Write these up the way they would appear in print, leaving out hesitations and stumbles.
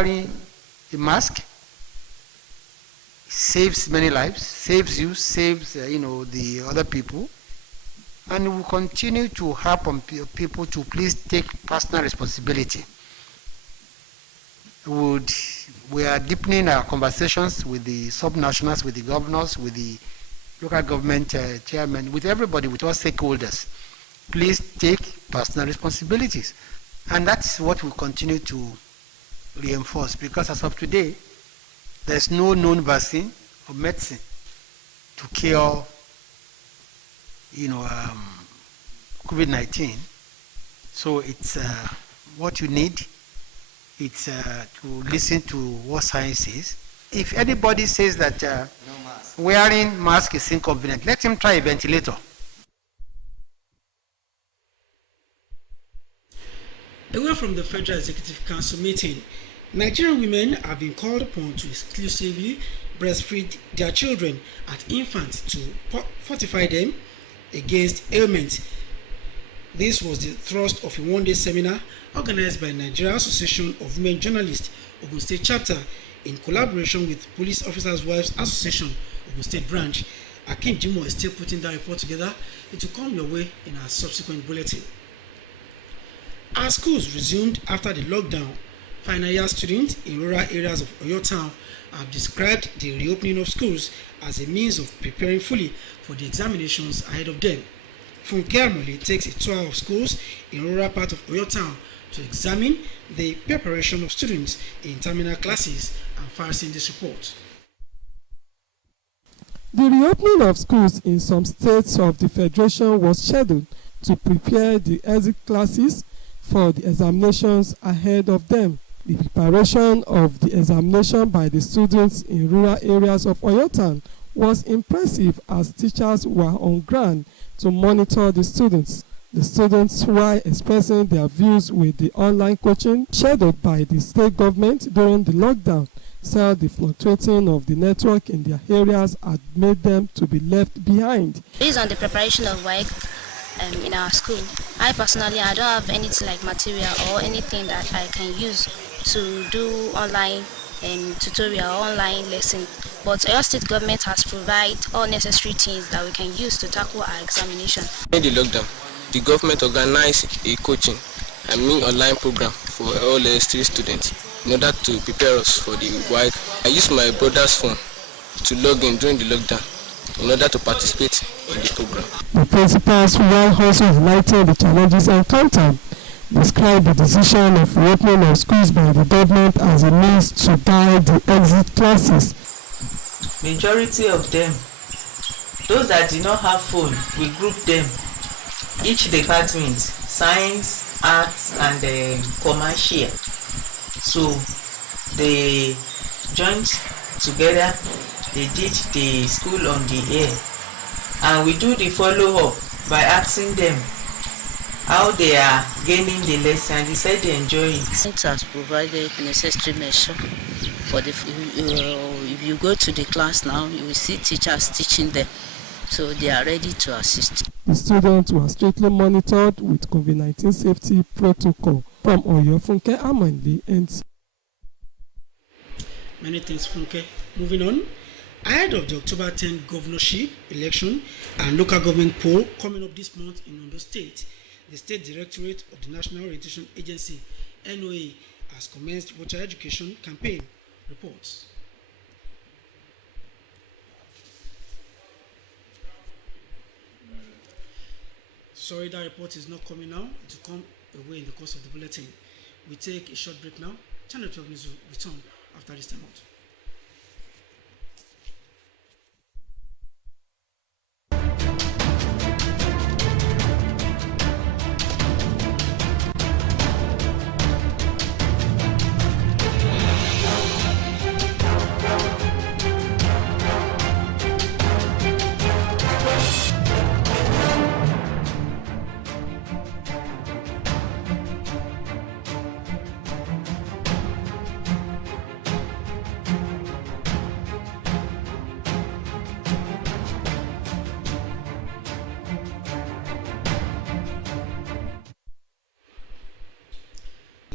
wearing a mask saves many lives, saves you, saves the other people, and we will continue to harp on people to please take personal responsibility. We are deepening our conversations with the subnationals, with the governors, with the local government chairmen, with everybody, with all stakeholders. Please take personal responsibilities. And that's what we'll continue to reinforce, because as of today, there's no known vaccine or medicine to cure COVID-19. So it's what you need. It's to listen to what science is. If anybody says that wearing mask is inconvenient, let him try a ventilator. Away from the Federal Executive Council meeting, Nigerian women have been called upon to exclusively breastfeed their children at infant to fortify them against ailments. This was the thrust of a one-day seminar organized by Nigeria Association of Women Journalists, Ogun State Chapter, in collaboration with Police Officers' Wives Association, Ogun State Branch. Akim Jimo is still putting that report together. It will come your way in our subsequent bulletin. As schools resumed after the lockdown, final year students in rural areas of Oyo Town have described the reopening of schools as a means of preparing fully for the examinations ahead of them. Funke Amole takes a tour of schools in rural part of Oyo Town to examine the preparation of students in terminal classes and files in this report. The reopening of schools in some states of the Federation was scheduled to prepare the exit classes for the examinations ahead of them. The preparation of the examination by the students in rural areas of Oyo Town was impressive, as teachers were on ground to monitor the students. The students, while expressing their views with the online coaching scheduled by the state government during the lockdown, said the fluctuating of the network in their areas had made them to be left behind. Based on the preparation of work in our school, I personally don't have anything like material or anything that I can use to do online tutorial or online lesson. But Oyo State government has provided all necessary things that we can use to tackle our examination. In the lockdown, the government organized a coaching, online program for all the students in order to prepare us for the work. I used my brother's phone to log in during the lockdown in order to participate in the program. The principals, while also highlighting the challenges encountered, described the decision of reopening of schools by the government as a means to guide the exit classes. Majority of them, those that did not have phone, we grouped them. Each department, science, arts, and commercial. So they joined together, they did the school on the air. And we do the follow-up by asking them how they are gaining the lesson. They said they enjoy it. It has provided necessary measure for the. If you go to the class now, you will see teachers teaching them, so they are ready to assist. The students were strictly monitored with COVID-19 safety protocol. From Oyo, Funke Amole and. Many thanks, Funke. Moving on. Ahead of the October 10 governorship election and local government poll coming up this month in Ondo State, the State Directorate of the National Orientation Agency, NOA, has commenced voter education campaign. Reports. Sorry, that report is not coming now. It will come away in the course of the bulletin. We take a short break now. Channel 12 News will return after this time out.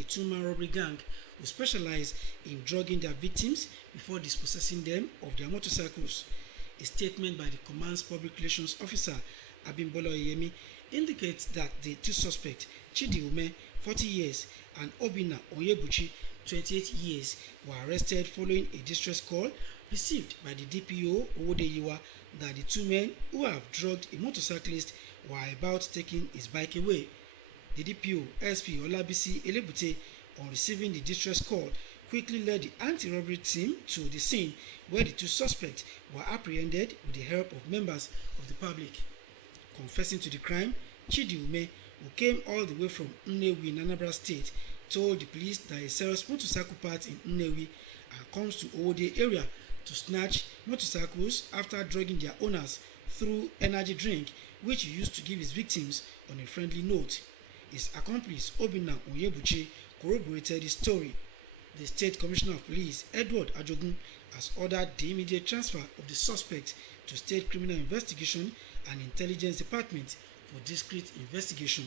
Two-man robbery gang who specialize in drugging their victims before dispossessing them of their motorcycles. A statement by the command's public relations officer, Abimbola Oyemi, indicates that the two suspects, Chidi Ume, 40 years, and Obina Onyebuchi, 28 years, were arrested following a distress call received by the DPO Owodeyiwa that the two men who have drugged a motorcyclist were about taking his bike away. The DPO, SP Olabisi Elebute, on receiving the distress call, quickly led the anti-robbery team to the scene where the two suspects were apprehended with the help of members of the public. Confessing to the crime, Chidi Ume, who came all the way from Nnewi in Anambra State, told the police that he sells motorcycle parts in Nnewi and comes to Owode area to snatch motorcycles after drugging their owners through energy drink, which he used to give his victims on a friendly note. His accomplice, Obina Onyebuchi, corroborated his story. The State Commissioner of Police, Edward Ajogun, has ordered the immediate transfer of the suspect to State Criminal Investigation and Intelligence Department for discreet investigation.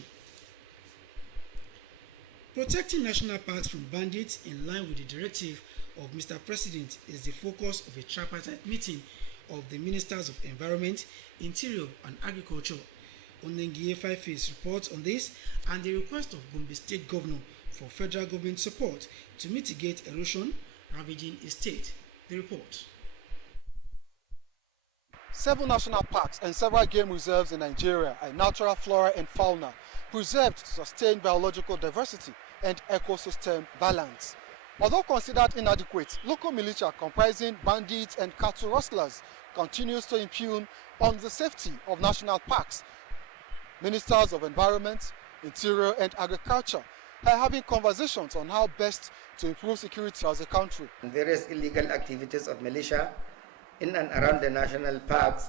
Protecting national parks from bandits in line with the directive of Mr. President is the focus of a tripartite meeting of the Ministers of Environment, Interior and Agriculture. Onengiye Five-Face reports on this and the request of Gombe State Governor for federal government support to mitigate erosion ravaging a state. The report. 7 national parks and several game reserves in Nigeria are natural flora and fauna preserved to sustain biological diversity and ecosystem balance. Although considered inadequate, local militia comprising bandits and cattle rustlers continues to impugn on the safety of national parks. Ministers of Environment, Interior and Agriculture are having conversations on how best to improve security as a country. Various illegal activities of militia in and around the national parks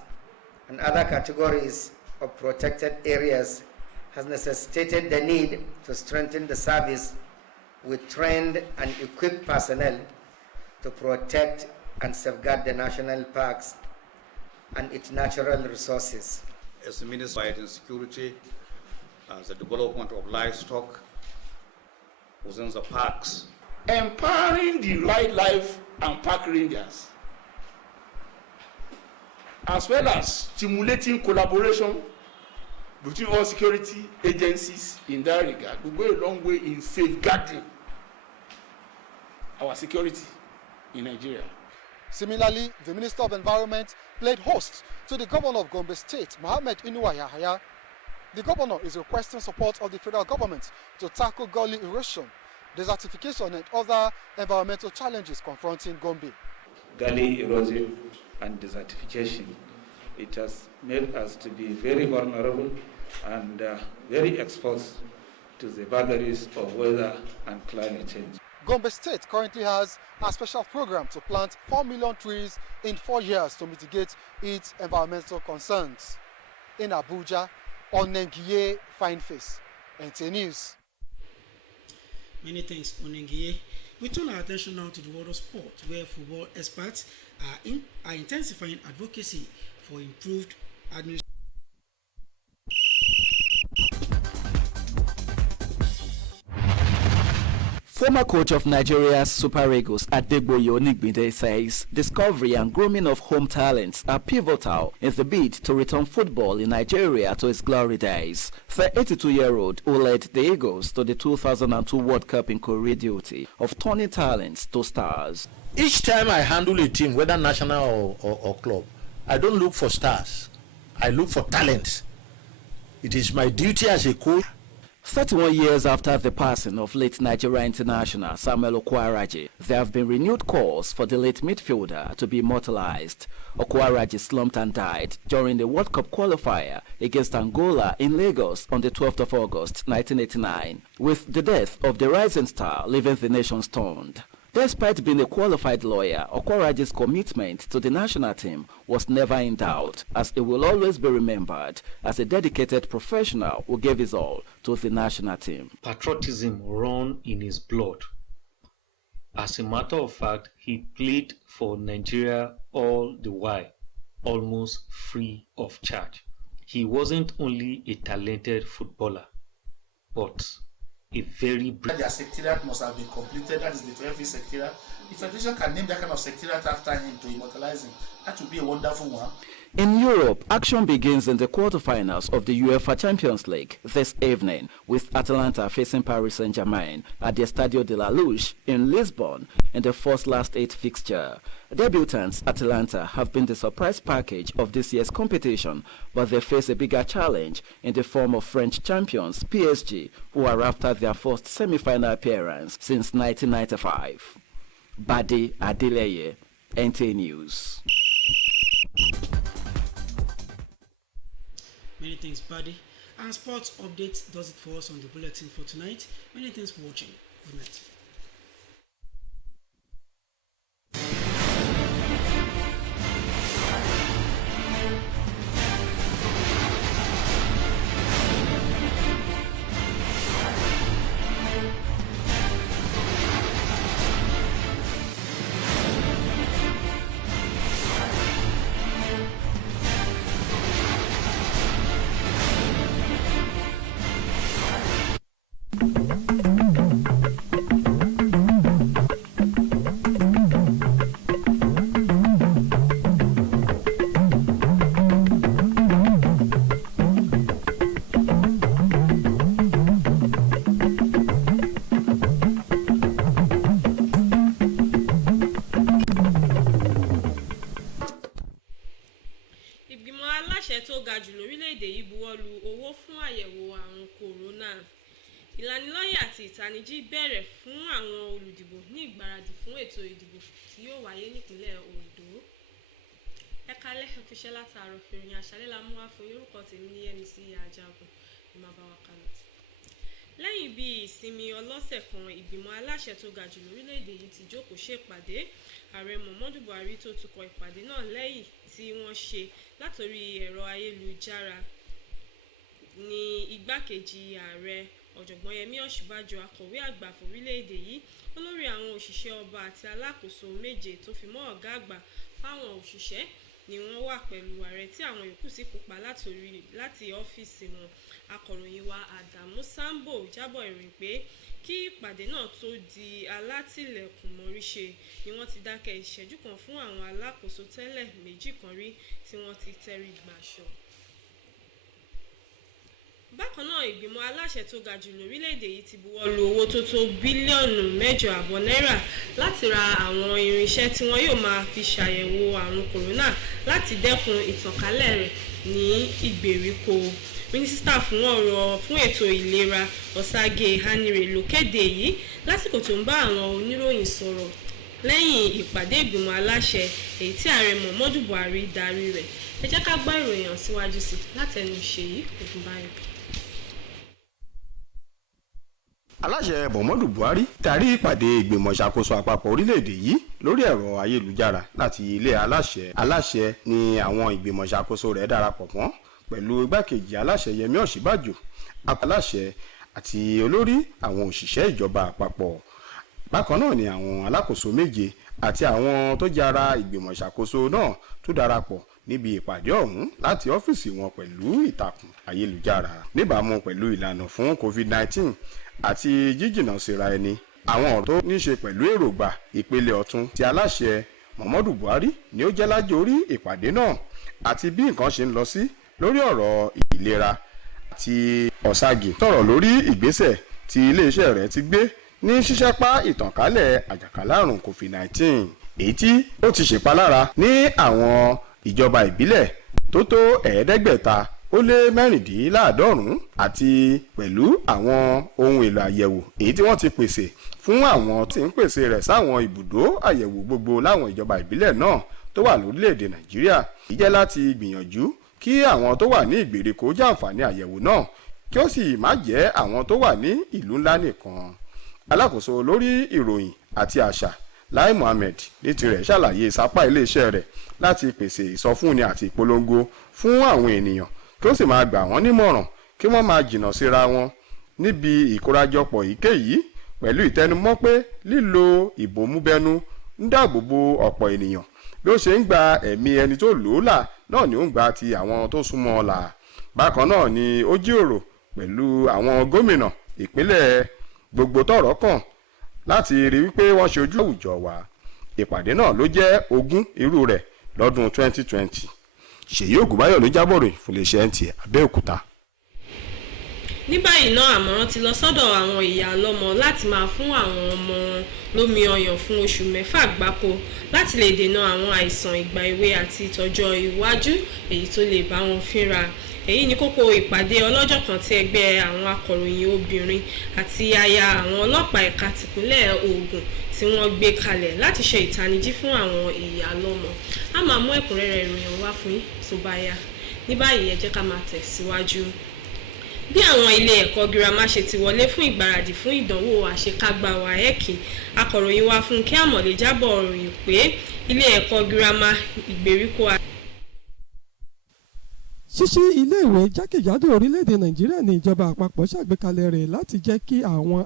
and other categories of protected areas has necessitated the need to strengthen the service with trained and equipped personnel to protect and safeguard the national parks and its natural resources. As the Minister of Security, as the development of livestock within the parks, empowering the wildlife and park rangers, as well as stimulating collaboration between all security agencies in that regard, will go a long way in safeguarding our security in Nigeria. Similarly, the Minister of Environment played host to the Governor of Gombe State, Mohammed Inuwa Yahaya. The Governor is requesting support of the federal government to tackle gully erosion, desertification and other environmental challenges confronting Gombe. Gully erosion and desertification, it has made us to be very vulnerable and very exposed to the vagaries of weather and climate change. Gombe State currently has a special program to plant 4 million trees in 4 years to mitigate its environmental concerns. In Abuja, Onengiye Five-Face, Nta News. Many thanks, Onengiye. We turn our attention now to the world of sport, where football experts are intensifying advocacy for improved administration. Former coach of Nigeria's Super Eagles, Adegboye Onigbinde, says discovery and grooming of home talents are pivotal in the bid to return football in Nigeria to its glory days. The 82-year-old who led the Eagles to the 2002 World Cup in Korea duty of turning talents to stars. Each time I handle a team, whether national or club, I don't look for stars. I look for talents. It is my duty as a coach. 31 years after the passing of late Nigeria international Samuel Okwaraji, there have been renewed calls for the late midfielder to be immortalized. Okwaraji slumped and died during the World Cup qualifier against Angola in Lagos on the 12th of August 1989, with the death of the rising star leaving the nation stunned. Despite being a qualified lawyer, Okwaraji's commitment to the national team was never in doubt, as he will always be remembered as a dedicated professional who gave his all to the national team. Patriotism ran in his blood. As a matter of fact, he played for Nigeria all the while, almost free of charge. He wasn't only a talented footballer, but a very brief. Their secretariat must have been completed. That is the 12th secretariat. The federation can name that kind of secretariat after him to immortalize him. That would be a wonderful one. In Europe, action begins in the quarterfinals of the UEFA Champions League this evening, with Atalanta facing Paris Saint-Germain at the Estadio de la Luz in Lisbon in the first last 8 fixture. Debutants Atalanta have been the surprise package of this year's competition, but they face a bigger challenge in the form of French champions PSG, who are after their first semi-final appearance since 1995. Bade Adeleye, Nta News. Many thanks, Buddy. Our sports update does it for us on the bulletin for tonight. Many thanks for watching. Good night. Ìlanilọ́yẹ̀ àti ìtanijí bẹ̀rẹ̀ fún àwọn olùdìbò ní ìgbáradì fún ètò ìdìbò tí yóò wáyé nípínlẹ̀ Ondo. Ẹ̀ka lẹ́hìn fiṣẹ́ látàárọ̀ fìròyìn àṣálẹ́ la mú wá fún orúkọ tèmi ní MC Ajagun ní máa bá wa kálọ. Lẹ́yìn bí ìsinmi ọlọ́sẹ̀ kan, ìgbìmọ̀ aláṣẹ tó ga jù lórílẹ̀‐èdè yìí ti jókòó ṣèpàdé. Ààrẹ Muhammadu Buhari tó tukọ̀ ìpàdé náà lẹ́yìn tí wọ́n ṣe látòrí ẹ̀rọ ayélujára ní igbákejì ààrẹ ọ̀jọ̀gbọ́n Yẹmí Ọ̀ṣínbàjò, akọ̀wé àgbà fórílẹ̀-èdè yìí, olórí àwọn òṣìṣẹ́ ọba àti alákòóso 7 tó fi mọ́ ọ̀gá àgbà fáwọn òṣìṣẹ́ ni wọ́n wà pẹ̀lú ààrẹ tí àwọn yòókù sì kópa láti ọ́fíìsì wọn. Akọ̀ròyìn wa Adamu Sambo jábọ̀ ìròyìn pé kí ìpàdé náà tó di alátìlẹ̀kùn mọ́ríṣe ni wọ́n ti dákẹ́ ìṣẹ́jú kan fún àwọn alákòóso tẹ́lẹ̀ 2 kan rí tí wọ́n ti tẹrí gbàṣọ. Bákan náà, ìgbìmọ̀ aláṣẹ tó ga jù lórílẹ̀‐èdè yìí ti buwọ́ lu owó tó tó bílíọ̀nù 8.5 náírà láti ra àwọn irinṣẹ́ tí wọ́n yóò máa fi ṣàyẹ̀wò àrùn kòrónà láti dẹ́kun ìtànkálẹ̀ rẹ̀ ní ìgbèríko. Mínísítà fún ètò ìlera Ọ̀ságe Hanire ló kéde yìí lásìkò tó ń bá àwọn oníròyìn sọ̀rọ̀ lẹ́yìn ìpàdé ìgbìmọ̀ aláṣẹ èyí tí ààrẹ Muhammadu Buhari darí rẹ̀. Ẹ jẹ́ ká gbọ́ ìròyìn síwájú sí látẹnu Ṣèyí Ògúnbáyọ̀. Aláṣẹ Muhammadu Buhari darí ìpàdé ìgbìmọ̀ ìṣàkóso àpapọ̀ orílẹ̀-èdè yìí lórí ẹ̀rọ ayélujára láti ilé aláṣẹ ni àwọn ìgbìmọ̀ ìṣàkóso rẹ̀ darapọ̀ mọ́ pẹ̀lú igbákejì aláṣẹ Yẹmí Ọ̀ṣínbàjò, aláṣẹ àti olórí àwọn òṣìṣẹ́ ìjọba àpapọ̀. Bákan náà ni àwọn alákòóso 7 àti àwọn tó jẹ́ ara ìgbìmọ̀ ìṣàkóso náà tún darapọ̀ níbi ìpàdé ọ̀hún láti ọ́fíìsì wọn pẹ̀lú ìtàkùn ayélujára níbàámu pẹ̀lú ìlànà fún COVID-19 àti jíjìnà síra ẹni. Àwọn ọ̀rọ̀ tó ní ṣe pẹ̀lú èròǹgbà ìpele ọ̀tun ti aláṣẹ Muhammadu Buhari ni ó jẹ́ lájọ orí ìpàdé náà àti bí nǹkan ṣe ń lọ sí lórí ọ̀rọ̀ ìlera. Àti Ọ̀sági sọ̀rọ̀ lórí ìgbésẹ̀ tí iléeṣẹ́ rẹ̀ ti gbé ní ṣíṣẹ́pá ìtànkálẹ̀ àjàkálẹ̀ àrùn COVID-19 èyí tí ó ti ṣèpalára ní àwọn ìjọba ìbílẹ̀ tó tó 554 àti pẹ̀lú àwọn ohun èlò àyẹ̀wò èyí tí wọ́n ti pèsè fún àwọn tí ń pèsè rẹ̀ sáwọn ibùdó àyẹ̀wò gbogbo láwọn ìjọba ìbílẹ̀ náà tó wà lórílẹ̀‐èdè Nàìjíríà. Èyí jẹ́ láti gbìyànjú kí àwọn tó wà ní ìgbèríko jàǹfààní àyẹ̀wò náà kí ó sì má jẹ́ àwọn tó wà ní ìlú ńlá nìkan. Alákòóso lórí ìròyìn àti àṣà Lai Mohammed ní tirẹ̀ ṣàlàyé ìsapá iléeṣẹ́ rẹ̀ láti pèsè ìsọfúnni àti ìpolongo fún àwọn ènìyàn kí ó sì máa gbà wọ́n nímọ̀ràn kí wọ́n máa jìnnà síra wọn níbi ìkórajọpọ̀ èyíkéyìí pẹ̀lú ìtẹnumọ́ pé lílo ìbomúbẹnu ń dáàbò bo ọ̀pọ̀ ènìyàn bí ó ṣe ń gba ẹ̀mí ẹni tó lò ó là náà ni ó ń gba ti àwọn tó súnmọ́ là. Bákan náà ni ó jíròrò pẹ̀lú àwọn gómìnà ìpínlẹ̀ gbogbo tọ́rọ̀ kàn láti rí wípé wọ́n ṣojú àwùjọ wa. Ìpàdé náà ló jẹ́ 20 irú rẹ̀ lọ́dún 2020. Ṣèyí Ògúnbáyọ̀ ló jábọ̀ ròyìn fún iléeṣẹ́ Nta Abeokuta. Ní báyìí náà àmọ̀ràn ti lọ sọ́dọ̀ àwọn ìyá ọlọ́mọ láti máa fún àwọn ọmọ wọn lómi ọyàn fún oṣù 6 gbáko láti lè dènà àwọn àìsàn ìgbà èwe àti ìtọ́jọ́ iwájú èyí tó lè bá wọn fínra. Èyí ni kókó ìpàdé ọlọ́jọ́ kan tí ẹgbẹ́ àwọn akọ̀ròyìn obìnrin àti aya àwọn ọlọ́pàá ẹ̀ka tìpínlẹ̀ Ògùn tí wọ́n gbé kalẹ̀ láti ṣe ìtanijí fún àwọn ìyá ọlọ́mọ. A máa mú ẹ̀kúnrẹ́rẹ́ ìròyìn wá fún yín tó bá yá. Ní báyìí ẹ jẹ́ ká máa tẹ̀síwájú. Bí àwọn ilé ẹ̀kọ́ girama ṣe ti wọlé fún ìgbáradì fún ìdánwò àṣekágbá WAEC, akọ̀ròyìn wa Fúnkẹ́ Àmọ̀lé jábọ̀ ròyìn pé ilé ẹ̀kọ́ girama ìgbèríko ṣíṣí ilé ìwé jákèjádò orílẹ̀-èdè Nàìjíríà ní ìjọba àpapọ̀ ṣàgbékalẹ̀ rẹ̀ láti jẹ́ kí àwọn